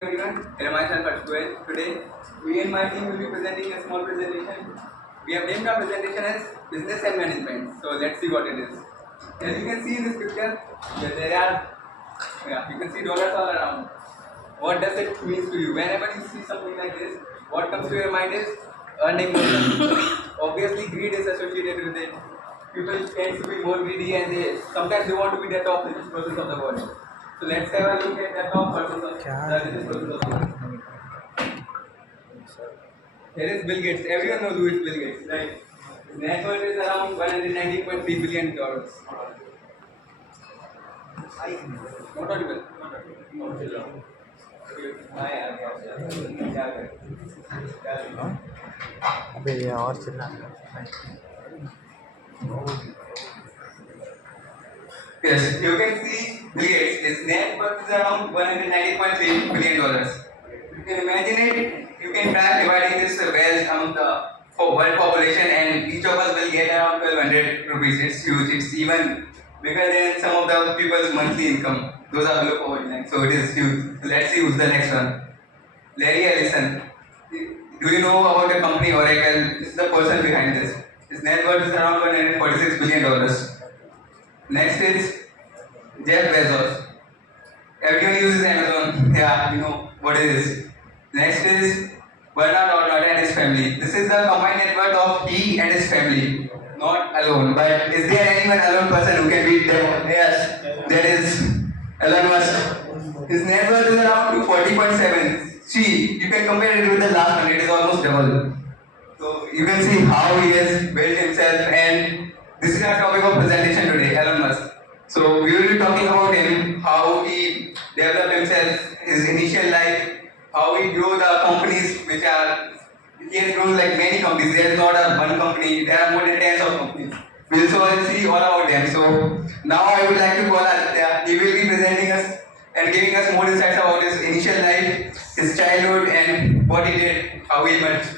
Everyone, hello, myself Harsh Goyal. Today, we and my team will be presenting a small presentation. We have named our presentation as Business and Management. So let's see what it is. As you can see in this picture, you can see dollars all around. What does it mean to you? Whenever you see something like this, what comes to your mind is earning money. Obviously, greed is associated with it. People tend to be more greedy, and sometimes they want to be the top in this process of the world. So let's have a look at the top person of the business process of the world. Here is Bill Gates. Everyone knows who is Bill Gates, right? His net worth is around $190.3 billion. Not audible. अबे ये और चिल्ला Yes, you can see Bill Gates. His net worth is around $190.3 billion. You can imagine it. You can try dividing this wealth among the world population, and each of us will get around 1,200 rupees. It's huge. It's even bigger than some of the people's monthly income. Those are below poverty line, so it is huge. So let's see who's the next one. Larry Ellison. Do you know about the company Oracle? This is the person behind this. His net worth is around $146 billion. Next is Jeff Bezos. Everyone uses Amazon. Yeah, you know what it is. Next is Bernard Arnault and his family. This is the combined net worth of he and his family. Not alone. But is there anyone alone person who can beat them? Yes, there is Elon Musk. His net worth is around 240.7. See, you can compare it with the last one. It is almost double. So you can see how he has built himself, and this is our topic of presentation today, Elon Musk. So we will be talking about him, how he developed himself, his initial life, how he grew the companies which are, he has grown like many companies. There is not a one company, there are more than tens of companies. We will also see all about them. So now I would like to call Aditya. He will be presenting us and giving us more insights about his initial life, his childhood, and what he did, how he emerged.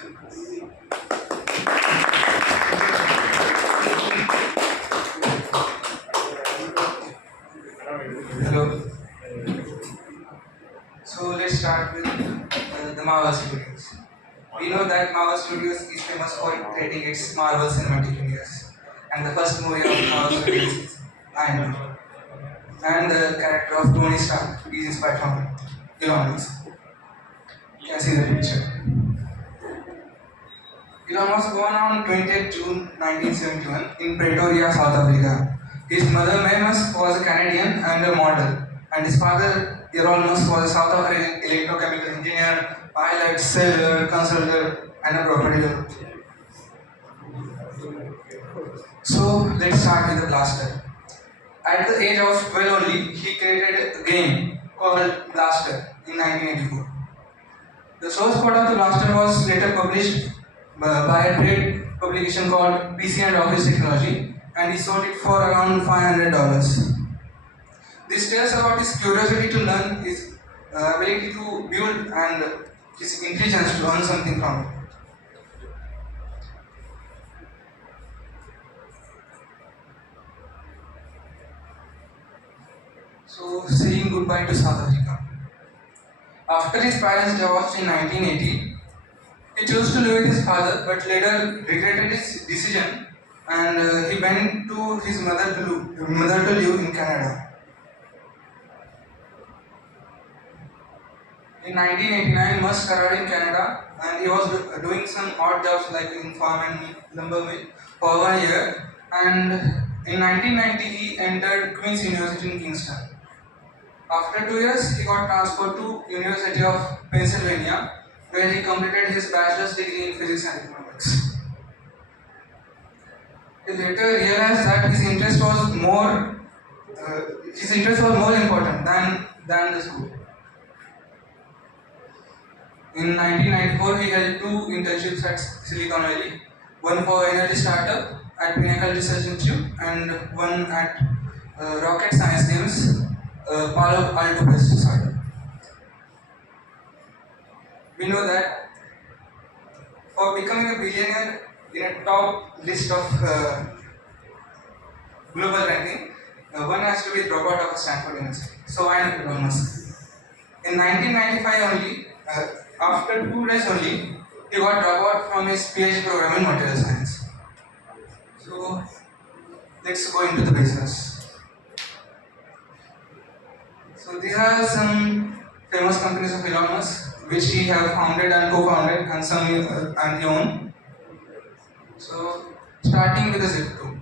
Hello. So let's start with the Marvel Studios. We know that Marvel Studios is famous for creating its Marvel Cinematic Universe, and the first movie of Marvel Studios is Iron Man. And the character of Tony Stark is inspired from Elon Musk. You can see the picture. Elon was born on 20th June 1971 in Pretoria, South Africa. His mother, May Musk, was a Canadian and a model, and his father, Elon Musk, was a South African electrochemical engineer, pilot, sailor, consultant, and a property developer. So let's start with the Blaster. At the age of 12 only, he created a game called Blaster in 1984. The source code of the Blaster was later published by a trade publication called PC and Office Technology, and he sold it for around $500. This tells about his curiosity to learn, his ability to build, and his intelligence to earn something from it. So, saying goodbye to South Africa. After his parents divorced in 1980, he chose to live with his father, but later regretted his decision, and he went to his mother to live in Canada. In 1989, Musk arrived in Canada, and he was doing some odd jobs like in farm and lumber mill for 1 year. And in 1990, he entered Queen's University in Kingston. After 2 years, he got transferred to University of Pennsylvania, where he completed his bachelor's degree in physics and economics. He later realized that his interest was more important than the school. In 1994, he held 2 internships at Silicon Valley, one for energy startup at Pinnacle Research Institute and one at rocket science names Palo Alto based startup. We know that for becoming a billionaire in a top list of global ranking, one has to be a dropout of Stanford University. So why not Elon Musk? In 1995 only, after 2 days only, he got dropped out from his PhD program in material science. So let's go into the business. So these are some famous companies of Elon Musk, which he have founded and co-founded, and some and he own. So starting with the Zip2.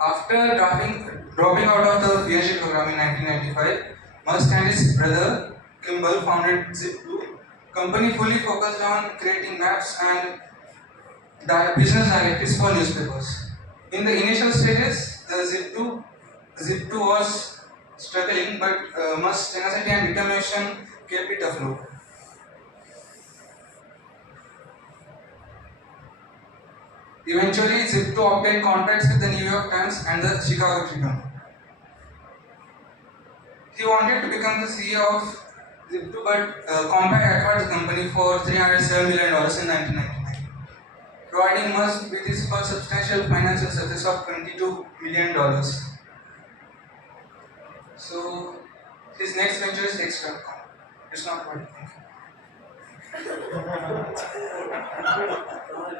After dropping out of the PhD program in 1995, Musk and his brother Kimball founded Zip2, company fully focused on creating maps and business directives for newspapers. In the initial stages, the Zip2 was struggling, but Musk's tenacity and determination kept it afloat. Eventually, Zip2 obtained contracts with the New York Times and the Chicago Tribune. He wanted to become the CEO of Zip2, but Compaq acquired the company for $307 million in 1999, providing Musk with his first substantial financial success of $22 million. So, his next venture is X.com. It's not what you think.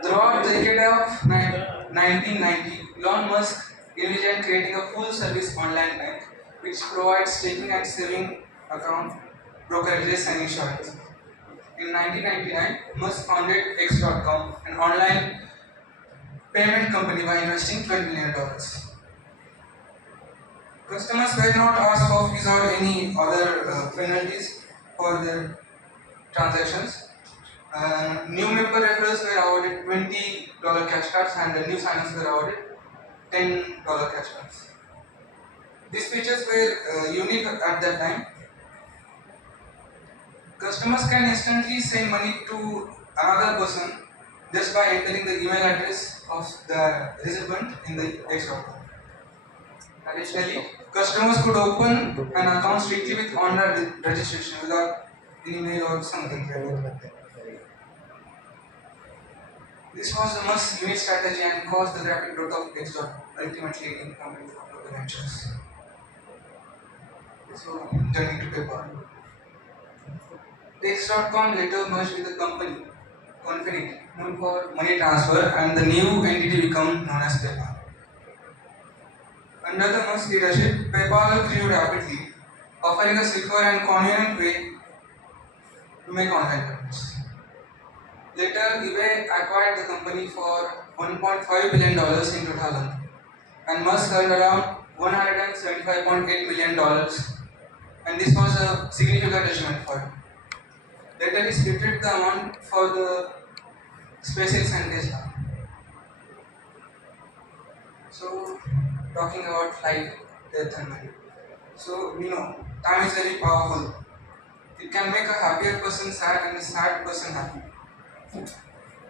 Throughout the decade of 1990, Elon Musk envisioned creating a full-service online bank which provides checking and saving account, brokerages, and insurance. In 1999, Musk founded X.com, an online payment company, by investing $12 million. Customers were not asked for fees or any other penalties for their transactions. New member referrals were awarded $20 cash cards, and the new signers were awarded $10 cash cards. These features were unique at that time. Customers can instantly send money to another person just by entering the email address of the recipient in the X.com. Additionally, customers could open an account strictly with online registration without any mail or something like that. This was the most unique strategy and caused the rapid growth of X.com, ultimately leading the company to global ventures. So, turning to PayPal. X.com later merged with the company Confinity, known for money transfer, and the new entity became known as PayPal. Under the Musk leadership, PayPal grew rapidly, offering a secure and convenient way to make online payments. Later, eBay acquired the company for $1.5 billion in 2000, and Musk earned around $175.8 million, and this was a significant achievement for him. Later, he split the amount for the SpaceX and Tesla. So, talking about life, death, and money. So, we know time is very powerful. It can make a happier person sad and a sad person happy.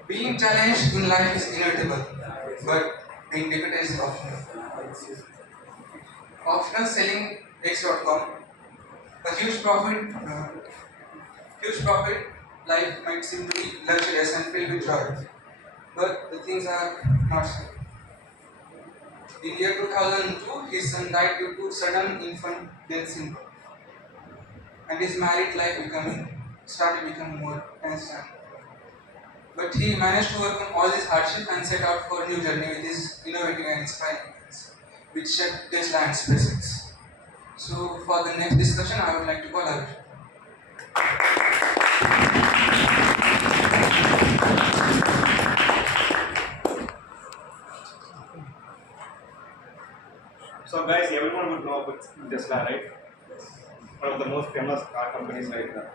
Being challenged in life is inevitable, but being defeated is optional. Optional selling X.com, a huge profit, life might seem to be luxurious and filled with joy, but the things are not so. In year 2002, his son died due to sudden infant death syndrome, and his married life started becoming more tense. But he managed to overcome all this hardship and set out for a new journey with his innovative and inspiring plans, which shaped Tesla and SpaceX. So, for the next discussion, I would like to call Abhijit. So guys, everyone would know about Tesla, right? One of the most famous car companies right now.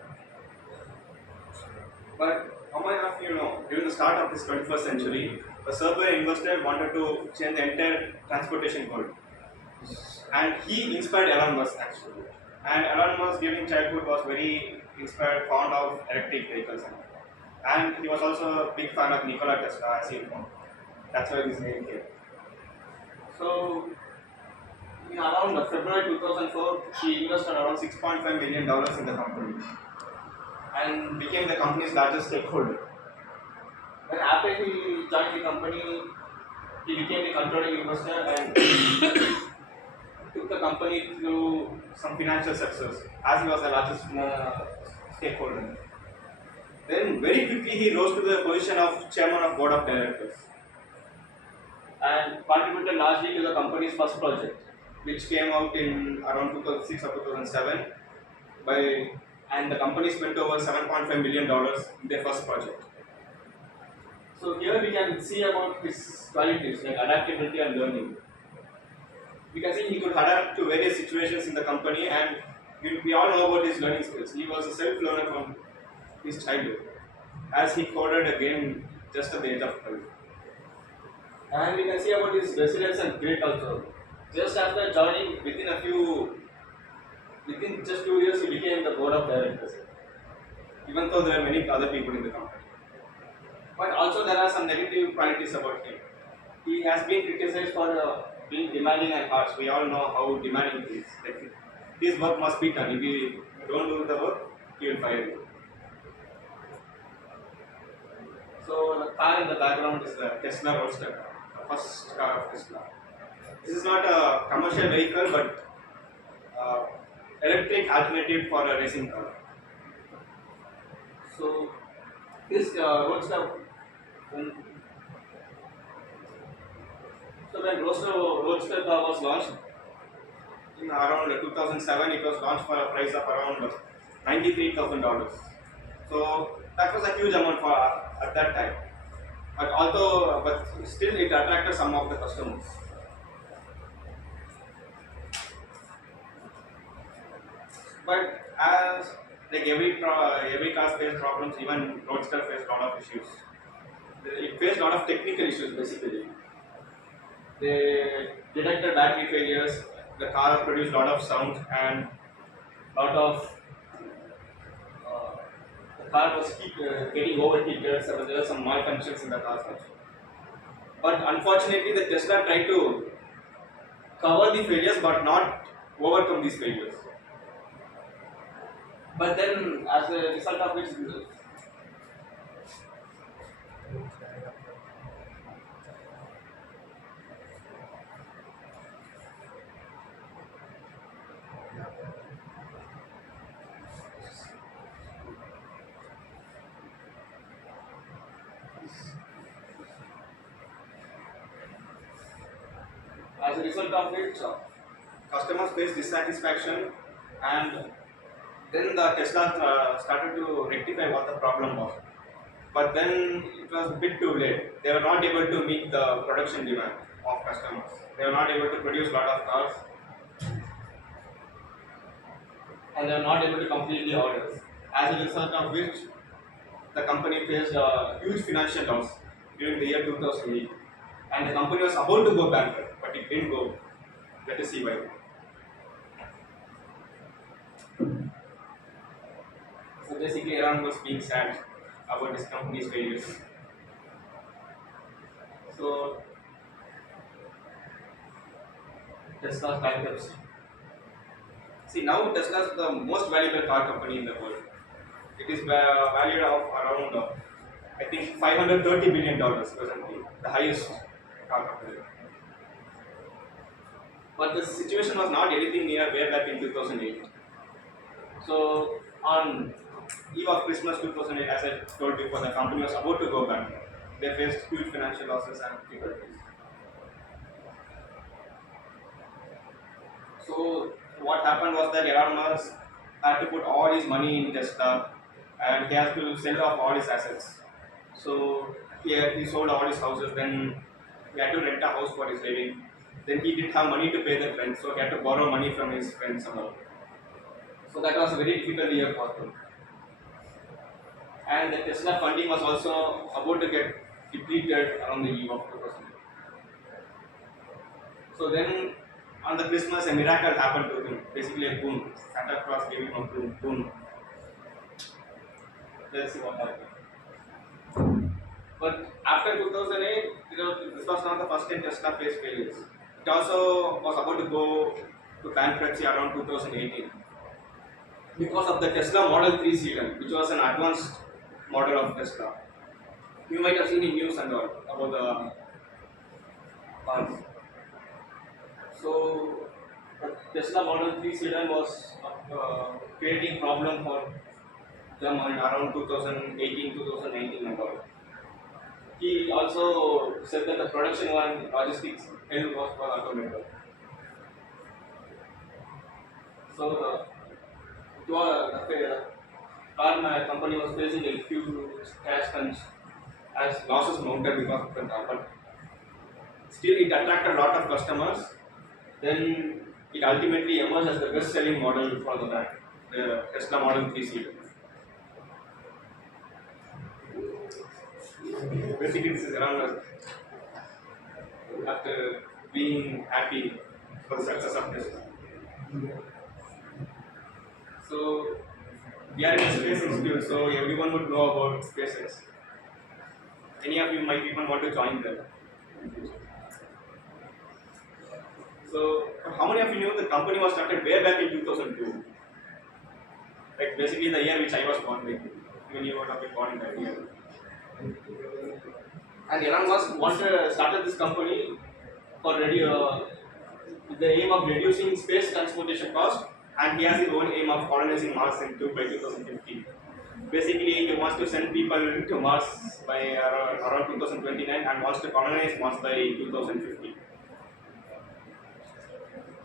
But how many of you know, during the start of this 21st century, a survey investor wanted to change the entire transportation world. And he inspired Elon Musk actually. And Elon Musk during childhood was very inspired, fond of electric vehicles. And he was also a big fan of Nikola Tesla, as you know. That's why his name came. So, in around February 2004, he invested around $6.5 million in the company and became the company's largest stakeholder. Then after he joined the company, he became the controlling investor and took the company through some financial success as he was the largest stakeholder. Then very quickly he rose to the position of chairman of board of directors and contributed largely to the company's first project, which came out in around 2006 or 2007 by and the company spent over $7.5 million in their first project. So here we can see about his qualities like adaptability and learning. We can see he could adapt to various situations in the company, and we all know about his learning skills. He was a self-learner from his childhood, as he coded a game just at the age of 12. And we can see about his resilience and grit also. Just after joining, within just 2 years, he became the board of directors, even though there are many other people in the company. But also there are some negative qualities about him. He has been criticized for being demanding and harsh. We all know how demanding he is. Like, his work must be done. If you don't do the work, he will fire you. So the car in the background is the Tesla Roadster car, the first car of Tesla. This is not a commercial vehicle, but electric alternative for a racing car. So this Roadster, when Roadster car was launched in around 2007, it was launched for a price of around $93,000. So that was a huge amount for at that time. But still it attracted some of the customers. But as like every car faced problems, even Roadster faced a lot of issues. It faced a lot of technical issues basically. They detected battery failures. The car produced a lot of sound and lot of the car was getting overheated. So there were some malfunctions in the car also. But unfortunately, the Tesla tried to cover the failures, but not overcome these failures. But then, as a result of which, customers faced dissatisfaction, and then the Tesla started to rectify what the problem was. But then it was a bit too late. They were not able to meet the production demand of customers. They were not able to produce a lot of cars, and they were not able to complete the orders. As a result of which, the company faced a huge financial loss during the year 2008, and the company was about to go bankrupt, but it didn't go. Let us see why. So basically, Elon was being sad about his company's failures. So Tesla's bankruptcy. See, now Tesla is the most valuable car company in the world. It is valued of around, I think, $530 billion presently, the highest car company. But the situation was not anything near way back in 2008. So on eve of Christmas 2008, as I told before, the company was about to go back. They faced huge financial losses and difficulties. So what happened was that Elon Musk had to put all his money in Tesla, and he has to sell off all his assets. So he sold all his houses, then he had to rent a house for his living. Then he didn't have money to pay the rent, so he had to borrow money from his friends somehow. So that was a very difficult year for him. And the Tesla funding was also about to get depleted around the eve of 2008. So then on the Christmas, a miracle happened to him. Basically a boon. Santa Claus gave him a boon. Let's see what happened. But after 2008, this was not the first time Tesla faced failures. It also was about to go to bankruptcy around 2018 because of the Tesla Model 3 sedan, which was an advanced model of Tesla. You might have seen in news and all about the cars. So the Tesla Model 3 sedan was creating problem for them in around 2018, 2019 and all. He also said that the production and logistics hell was for automated. So the car company was facing a huge cash crunch as losses mounted because of the but still it attracted a lot of customers. Then it ultimately emerged as the best-selling model for the brand, the Tesla Model 3 series. Basically, this is around us after being happy for the success of Tesla. So we are in a space institute, so everyone would know about SpaceX. Any of you might even want to join them. So how many of you knew the company was started way back in 2002? Like basically the year which I was born, like when you would have been born in that year. And Elon Musk started this company for with the aim of reducing space transportation cost, and he has his own aim of colonizing Mars by 2050. Basically, he wants to send people to Mars by around 2029 and wants to colonize Mars by 2050.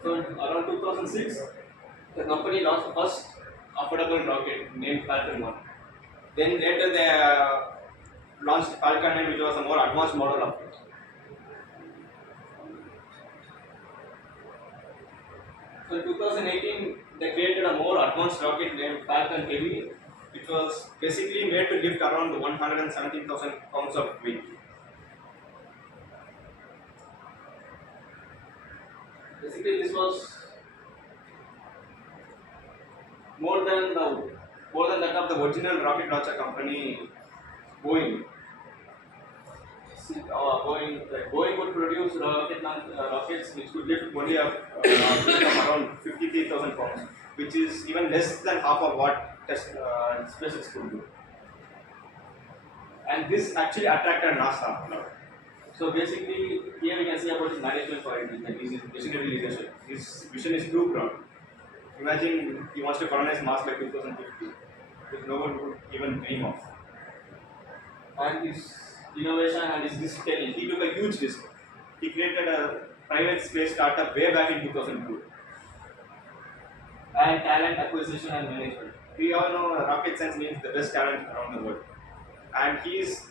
So around 2006, the company launched the first affordable rocket named Falcon 1. Then later they launched Falcon 9, which was a more advanced model of it. So in 2018, they created a more advanced rocket named Falcon Heavy, which was basically made to lift around 117,000 pounds of weight. Basically, this was more than that of the original rocket launcher company, Boeing. Boeing would produce rockets which could lift only around 53,000 pounds, which is even less than half of what SpaceX could do. And this actually attracted NASA. So basically, here we can see about his management qualities, like his visionary leadership. His vision is too broad. Imagine he wants to colonize Mars by 2050, which no one would even dream of. And his innovation and his risk taking, he took a huge risk. He created a private space startup way back in 2002. And talent acquisition and management. We all know rocket science means the best talent around the world. And he is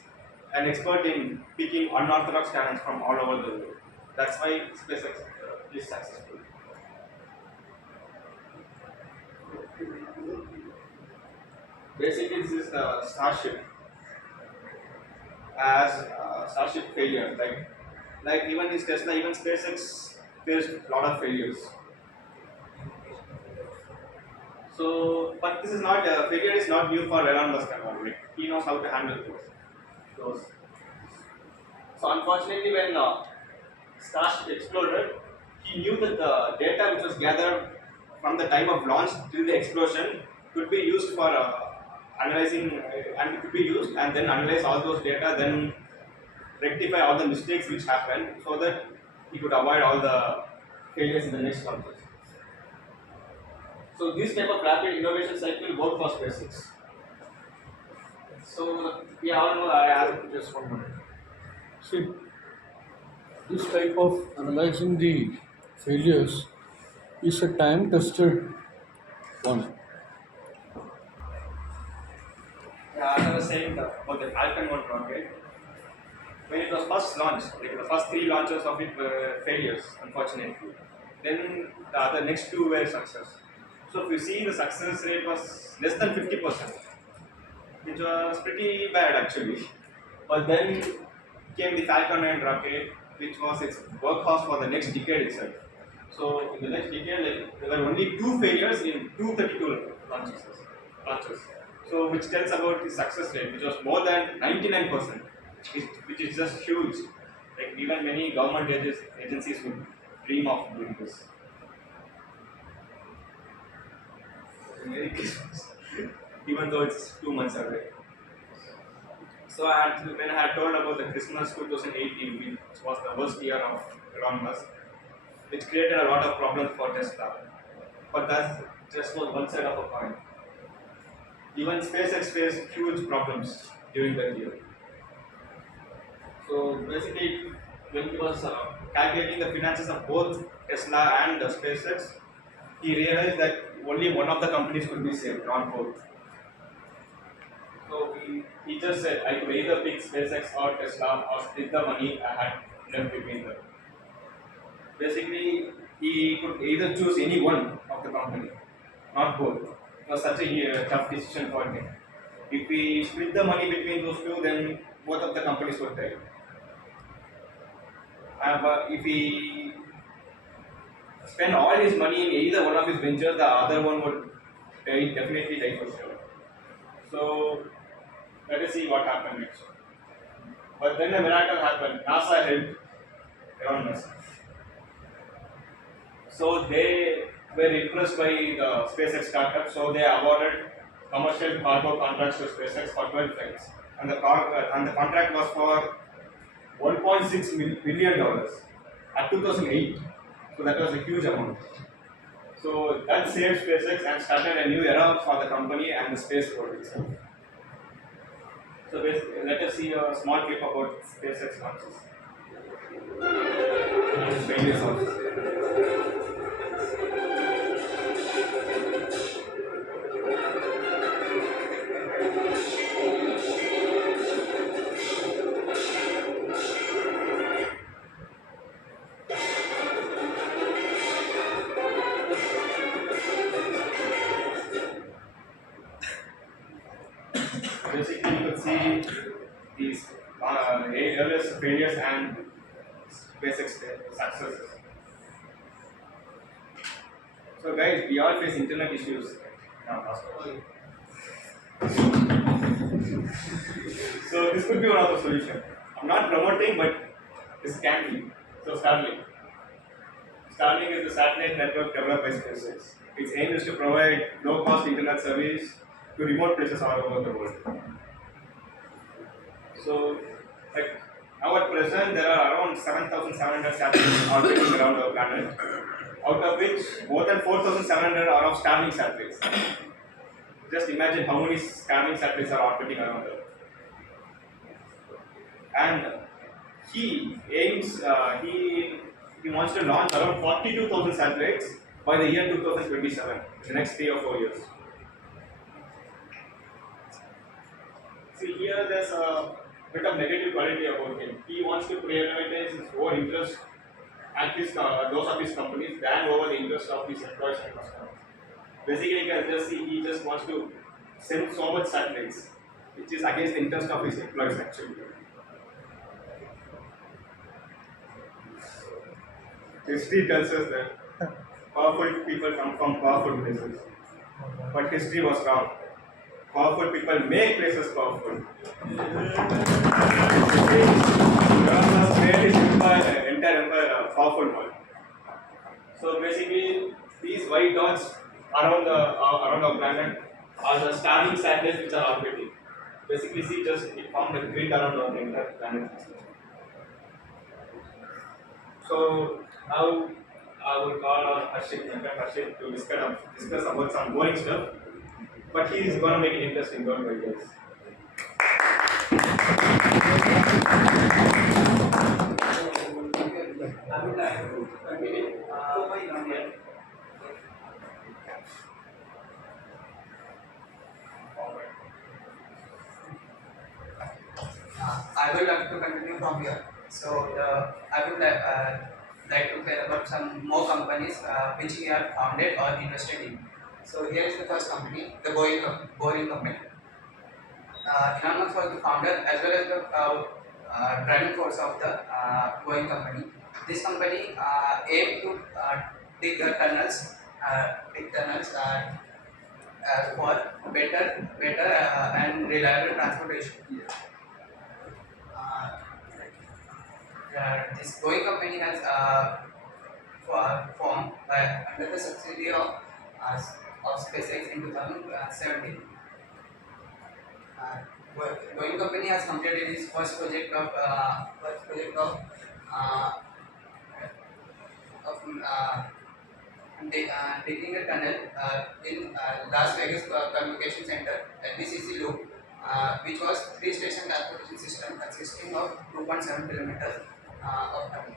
an expert in picking unorthodox talents from all over the world. That's why SpaceX is successful. Basically, this is the Starship. As Starship failure, like even his Tesla, even SpaceX faced a lot of failures. So, but this is not failure is not new for Elon Musk at all. Like, he knows how to handle those. So unfortunately, when Starship exploded, he knew that the data which was gathered from the time of launch till the explosion could be used for analyzing, and it could be used and then analyze all those data, then rectify all the mistakes which happened, so that he could avoid all the failures in the next launches. So this type of rapid innovation cycle worked for SpaceX. So we all know, I asked just 1 minute. See, this type of analyzing the failures is a time tested one. Yeah, as I was saying about the Falcon 1 rocket, when it was first launched, like the first 3 launches of it were failures, unfortunately. Then the other next 2 were success. So if you see, the success rate was less than 50%, which was pretty bad actually. But then came the Falcon 9 rocket, which was its workhorse for the next decade itself. So in the next decade, like, there were only 2 failures in 232 launches. So which tells about the success rate, which was more than 99%, which is just huge. Like even many government agencies would dream of doing this. Merry Christmas. Even though it's 2 months away. So when I had told about the Christmas 2018, which was the worst year of Elon Musk, which created a lot of problems for Tesla. But that's just was one side of a coin. Even SpaceX faced huge problems during that year. So basically, when he was calculating the finances of both Tesla and SpaceX, he realized that only one of the companies could be saved, not both. So he just said, I could either pick SpaceX or Tesla or split the money I had left between them. Basically, he could either choose any one of the company, not both. It was such a tough decision for him. If we split the money between those two, then both of the companies would die. But if he spend all his money in either one of his ventures, the other one would definitely die for sure. So let us see what happened next. But then a miracle happened. NASA helped Elon Musk. So they were impressed by the SpaceX startup, so they awarded commercial cargo contracts to SpaceX for 12 flights. And the contract was for $1.6 billion at 2008. So that was a huge amount. So that saved SpaceX and started a new era for the company and the space world itself. So basically, let us see a small clip about SpaceX launches and its failures also. Basically, you could see these earliest failures and SpaceX successes. So, guys, we all face internet issues now. So, this could be one of the solutions. I'm not promoting, but this can be. So, Starlink. Starlink is the satellite network developed by SpaceX. Its aim is to provide low-cost internet service to remote places all over the world. So, like now at present, there are around 7,700 satellites orbiting around our planet, out of which more than 4,700 are of Starlink satellites. Just imagine how many Starlink satellites are orbiting around Earth. And he aims, he wants to launch around 42,000 satellites by the year 2027, the next 3 or 4 years. See, here there's a bit of negative quality about him. He wants to prioritize his own interest and those of his companies than over the interest of his employees and customers. Basically, you can just see he just wants to send so much satellites, which is against the interest of his employees actually. History tells us that powerful people come from powerful places, but history was wrong. Powerful people make places powerful. Governments made his entire empire a powerful one. So basically, these white dots around our planet are the Starlink satellites which are orbiting. Basically, see, just it formed a grid around our entire planet. So now I will call on Harshit to discuss about some boring stuff. But he is going to make it interesting, don't worry guys. I would like to continue. I would like to continue from here. So I would like to tell about some more companies which we have founded or invested in. So here is the first company, the Boeing company. Elon Musk was the founder as well as the driving force of the Boeing company. This company aimed to dig tunnels for better and reliable transportation. This Boeing company has formed under the subsidiary of SpaceX in 2017. Boeing company has completed its first project of of digging a tunnel in Las Vegas Communication Center (LVCC) loop, which was three-station transportation system consisting of 2.7 kilometers of tunnel.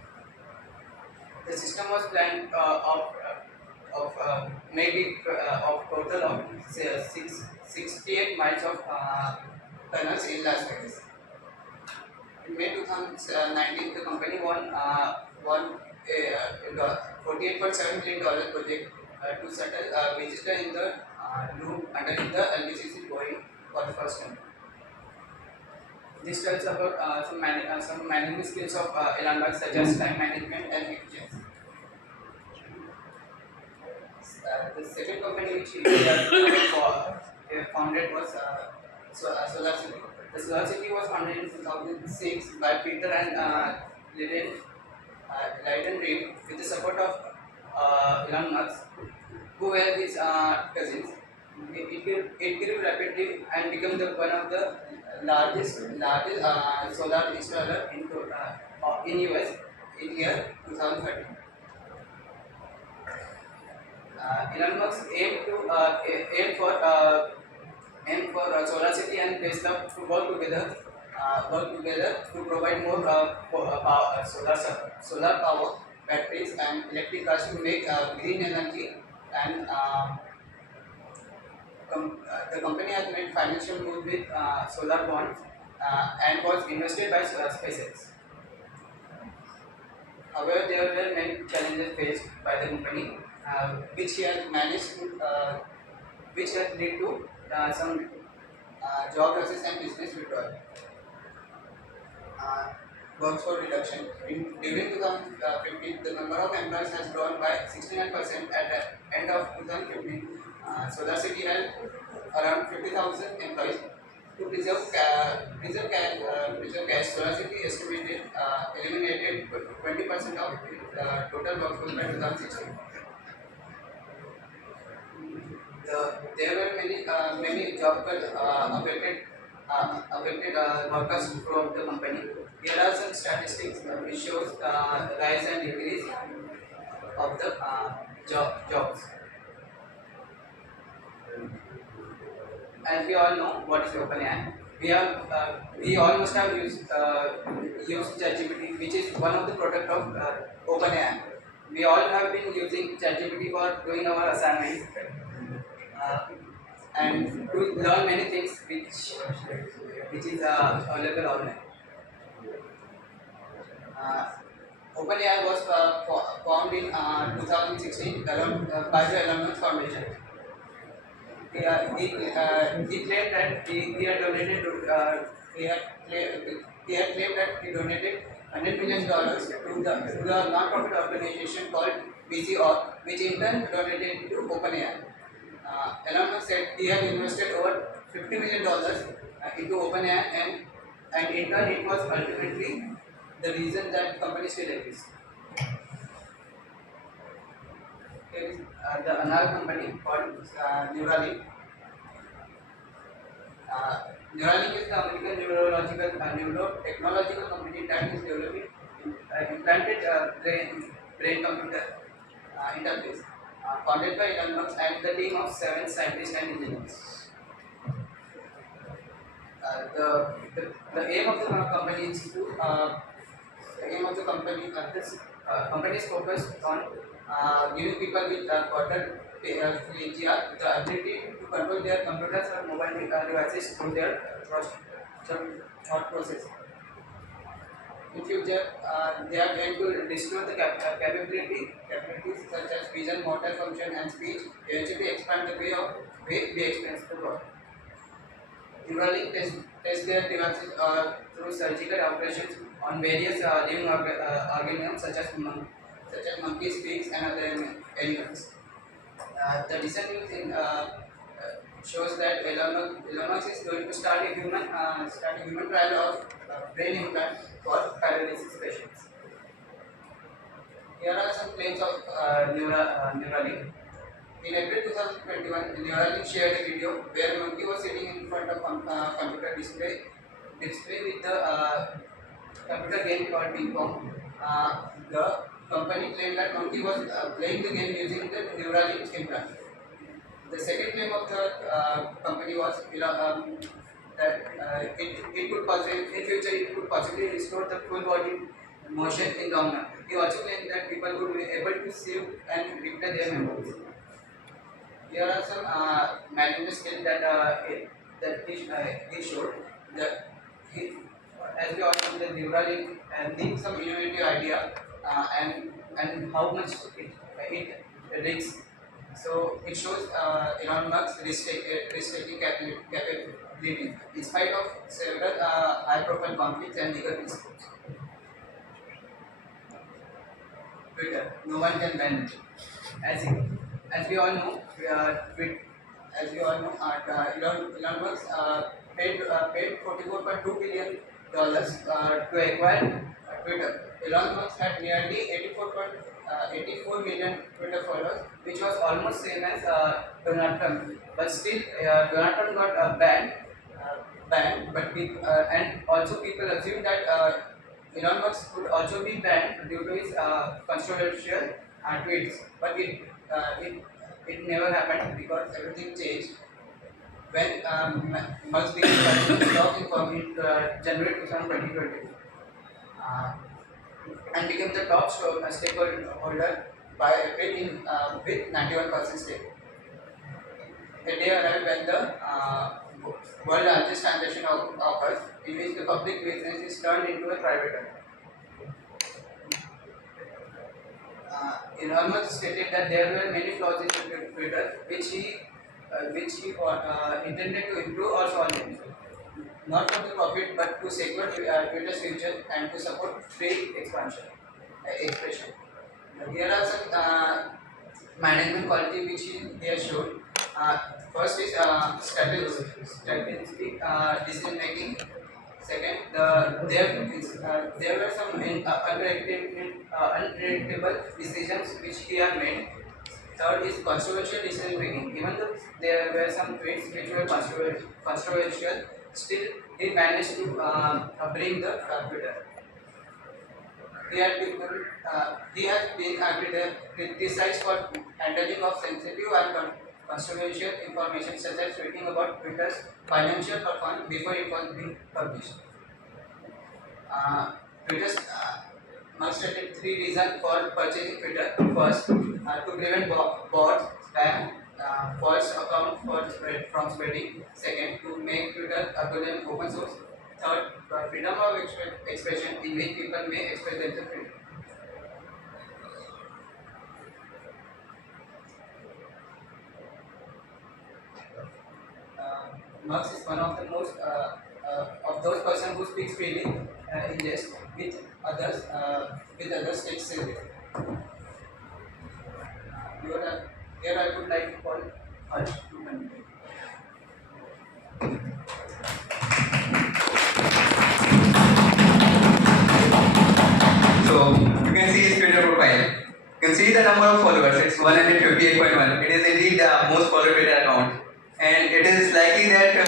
The system was planned of maybe of total of 68 miles of tunnels in Las Vegas. In May 2019, the company won a $48.7 million project to settle visitor in the loop underneath the LVCC Boeing for the first time. This tells about some management skills of Elon Musk, such as time management and efficiency. The second company which he founded was Solar City. The Solar City was founded in 2006 by Peter and Leiden Reed with the support of Elon Musk, who were his cousins. It grew rapidly and became one of the largest solar installer in US in year 2013. Elon Musk aimed for Solar City and Space Lab to work together to provide more solar power, batteries, and electric cars to make green energy. And the company has made financial moves with solar bonds and was invested by SpaceX. However, there were many challenges faced by the company, which he has managed to, which has led to some job losses and business withdrawal. Workforce reduction. During 2015, the number of employees has grown by 69% at the end of 2015. Solar City had around 50,000 employees. To preserve cash, Solar City estimated eliminated 20% of total workforce by 2016. There were many job cuts affected workers from the company. Here are some statistics which shows rise and decrease of the jobs. As we all know, what is OpenAI? We all must have used ChatGPT, which is one of the product of OpenAI. We all have been using ChatGPT for doing our assignments and to learn many things which is available online. OpenAI was formed in 2016 by the Elon Musk Foundation. He claimed that he had donated $100 million to the non-profit organization called VC, which in turn donated to OpenAI. Elon Musk said he had invested over $50 million into OpenAI, and in turn it was ultimately the reason that the company still exists. Here is another company called Neuralink. Neuralink is the American neurotechnological company that is developing implanted brain-computer interface, founded by Elon Musk and the team of 7 scientists and engineers. The aim of the company is to this company is focused on giving people with quadriplegia the ability to control their computers or mobile devices through their thought process. In future, they are going to disclose the capabilities such as vision, motor function, and speech, eventually expand the way we experience the world. Neuralink test their devices through surgical operations on various living organisms such as monkeys, pigs, and other animals. The recent news shows that Elon Musk is going to start a human trial of brain implant for paralysis patients. Here are some claims of Neuralink. In April 2021, Neuralink shared a video where a monkey was sitting in front of computer display with the computer game called ping pong. company claimed that monkey was playing the game using the Neuralink implant. The second claim of the company was that it could possibly, in future, it could possibly restore the full body motion in long run. He also claimed that people would be able to save and replay their memories. Here are some management skills that he showed. That he, as we all know, the Neuralink and think some innovative idea and how much it risks. So it shows Elon Musk's risk-taking capability in spite of several high-profile conflicts and legal disputes. Twitter, no one can ban it. As we all know, Elon Musk paid $44.2 billion to acquire Twitter. Elon Musk had nearly 84 million Twitter followers, which was almost same as Donald Trump. But still, Donald Trump got banned. And also people assume that Elon Musk could also be banned due to his controversial tweets. But it never happened because everything changed when Musk became the stock in January 2020 and became the top stakeholder by with 91% stake. A day arrived when the world largest transaction occurs, in which the public business is turned into a private one. Elon Musk stated that there were many flaws in Twitter, which he intended to improve or solve them. Not for the profit, but to secure Twitter's future and to support free expression. Here are some management quality which he has showed. First is strategic decision making. Second, there were some unpredictable decisions which he had made. Third is controversial decision making. Even though there were some tweets which were controversial, still he managed to bring the Twitter. He has been criticized for handling of sensitive and controversial information, such as tweeting about Twitter's financial performance before it was being published. Twitter's Musk stated 3 reasons for purchasing Twitter. First, to prevent bots, spam, false accounts from spreading. Second, to make Twitter available open source. Third, freedom of expression, in which people may express themselves freely. Musk is one of the most of those persons who speaks freely in jest with others takes serious. Here I would like to call Harsh to continue. So you can see his Twitter profile. You can see the number of followers. It's 158.1. It is indeed the most followed Twitter account, and it is likely that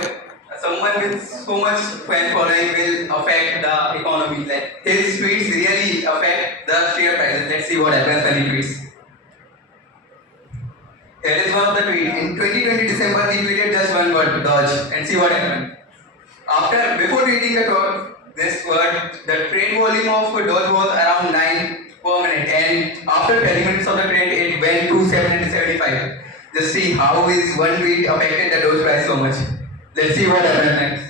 someone with so much fan following will affect the economy. Like his tweets really affect the share prices. Let's see what happens when he tweets. Here is one of the tweets. In 2020 December, he tweeted just one word, Dodge, and see what happened. Before tweeting this word, the trade volume of Dodge was around 9 per minute, and after 20 minutes of the trade, it went to 775. Just see how his one tweet affected the Dodge price so much. Let's see what happens next.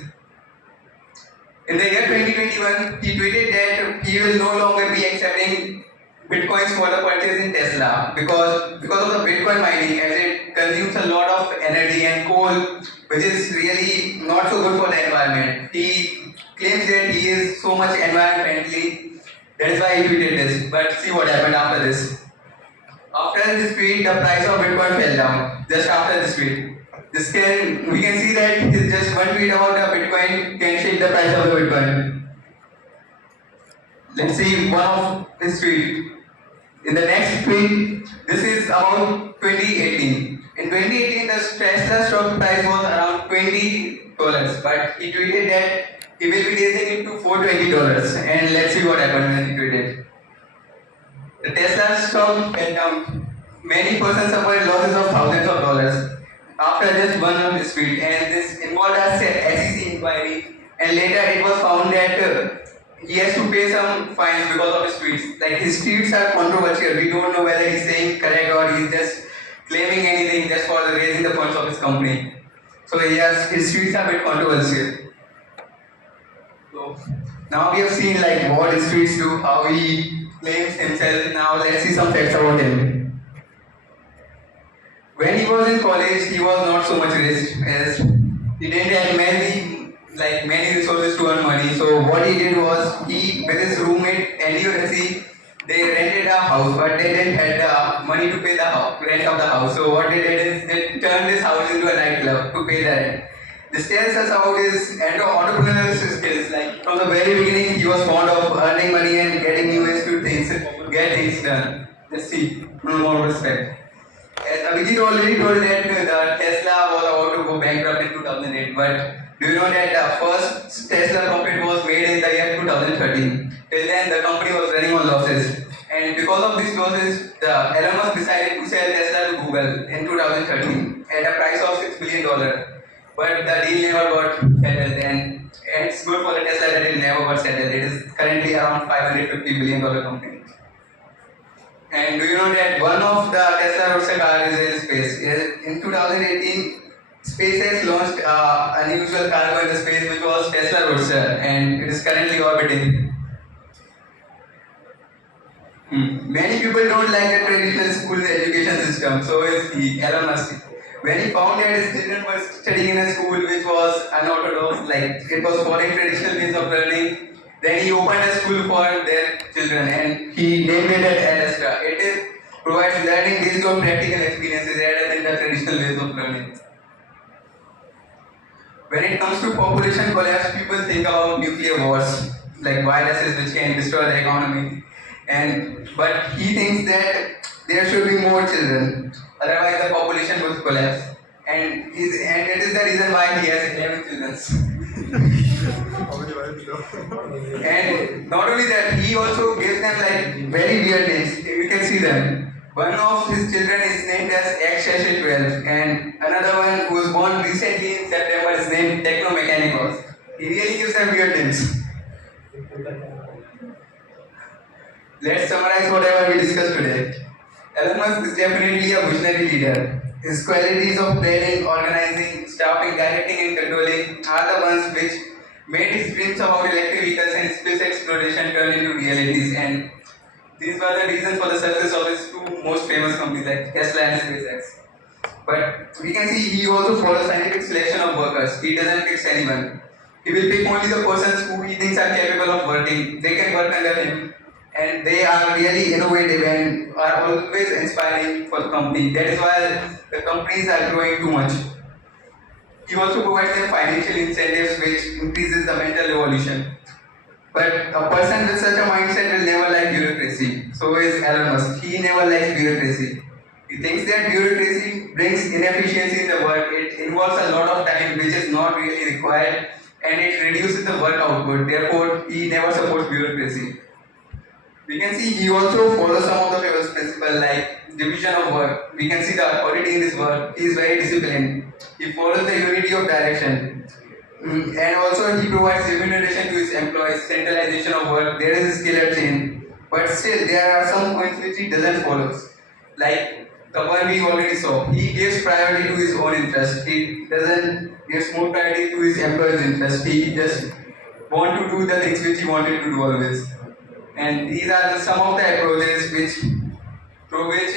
In the year 2021, he tweeted that he will no longer be accepting bitcoins for the purchase in Tesla because of the Bitcoin mining, as it consumes a lot of energy and coal, which is really not so good for the environment. He claims that he is so much environment friendly. That is why he tweeted this. But see what happened after this. After this tweet, the price of Bitcoin fell down. Just after this tweet. We can see that just one tweet about the Bitcoin can shake the price of the Bitcoin. Let's see one of his tweet. In the next tweet, this is about 2018. In 2018, the Tesla stock price was around $20, but he tweeted that he will be raising it to $420. And let's see what happened when he tweeted. The stock went down. Many persons suffered losses of thousands of dollars after just one of his tweet, and this involved a SEC inquiry. And later it was found that he has to pay some fines because of his tweets. Like his tweets are controversial. We don't know whether he's saying correct or he's just claiming anything just for raising the funds of his company. So yes, his tweets are a bit controversial. So now we have seen like what his tweets do, how he claims himself. Now let's see some facts about him. When he was in college, he was not so much rich as he didn't have many resources to earn money. So what he did was he with his roommate and they rented a house, but they didn't have the money to pay the rent of the house. So what they did is they turned this house into a nightclub to pay the rent. This tells us about his entrepreneurial skills. Like from the very beginning, he was fond of earning money and getting new ways to get things done. Let's see, no more respect. As Abhijit already told that the Tesla was about to go bankrupt in 2008, but do you know that the first Tesla profit was made in the year 2013? Till then, the company was running on losses. And because of these losses, Elon Musk decided to sell Tesla to Google in 2013 at a price of $6 billion. But the deal never got settled, and it's good for the Tesla that it never got settled. It is currently around $550 billion company. And do you know that one of the Tesla Roadster cars is in space? In 2018, SpaceX launched an unusual cargo into space, which was Tesla Roadster, and it is currently orbiting. Many people don't like the traditional school education system, so is Elon Musk. When he found that his children were studying in a school which was unorthodox, like it was following traditional ways of learning, then he opened a school for their children and he named it as IIST. It provides learning based on practical experiences rather than the traditional ways of learning. When it comes to population collapse, people think about nuclear wars, like viruses which can destroy the economy. But he thinks that there should be more children, otherwise the population will collapse. And it is the reason why he has 11 children. And not only that, he also gives them like very weird names. You can see them. One of his children is named as X-12, and another one who was born recently in September is named Technomechanicos. He really gives them weird names. Let's summarize whatever we discussed today. Elon Musk is definitely a visionary leader. His qualities of planning, organizing, staffing, directing, and controlling are the ones which made his dreams about electric vehicles and space exploration turn into realities. And these were the reasons for the success of his two most famous companies like Tesla and SpaceX. But we can see he also follows scientific selection of workers. He doesn't fix anyone. He will pick only the persons who he thinks are capable of working. They can work under him. And they are really innovative and are always inspiring for the company. That is why the companies are growing too much. He also provides them financial incentives which increases the mental evolution. But a person with such a mindset will never like bureaucracy. So is Elon Musk. He never likes bureaucracy. He thinks that bureaucracy brings inefficiency in the work. It involves a lot of time which is not really required and it reduces the work output. Therefore, he never supports bureaucracy. We can see he also follows some of the famous principles like division of work. We can see the authority in his work. He is very disciplined. He follows the unity of direction. And also he provides remuneration to his employees, centralization of work. There is a killer chain. But still there are some points which he doesn't follow. Like the one we already saw. He gives priority to his own interest. He doesn't give more priority to his employees' interest. He just wants to do the things which he wanted to do always. And these are some of the approaches through which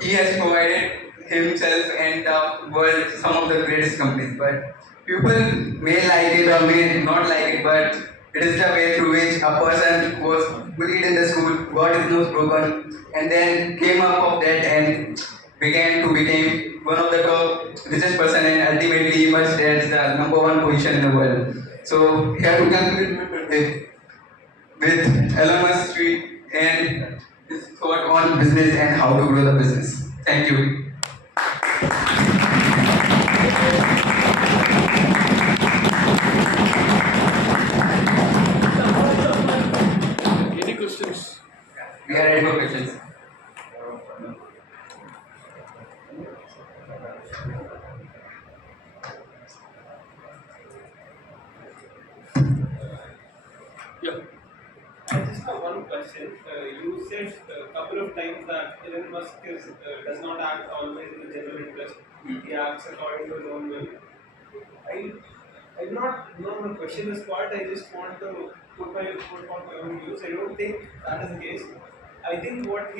he has provided himself and the world some of the greatest companies. But people may like it or may not like it, but it is the way through which a person was bullied in the school, got his nose broken, and then came up of that and began to become one of the top richest person and ultimately emerged as the number one position in the world. So here to conclude with Elon Musk Street and his thought on business and how to grow the business. Thank you. Any questions? We are ready for questions. one question. You said a couple of times that Elon Musk does not act always in the general interest. He acts according to his own will. I I do not know the question this part. I just want to put on my own views. I don't think that is the case. I think what he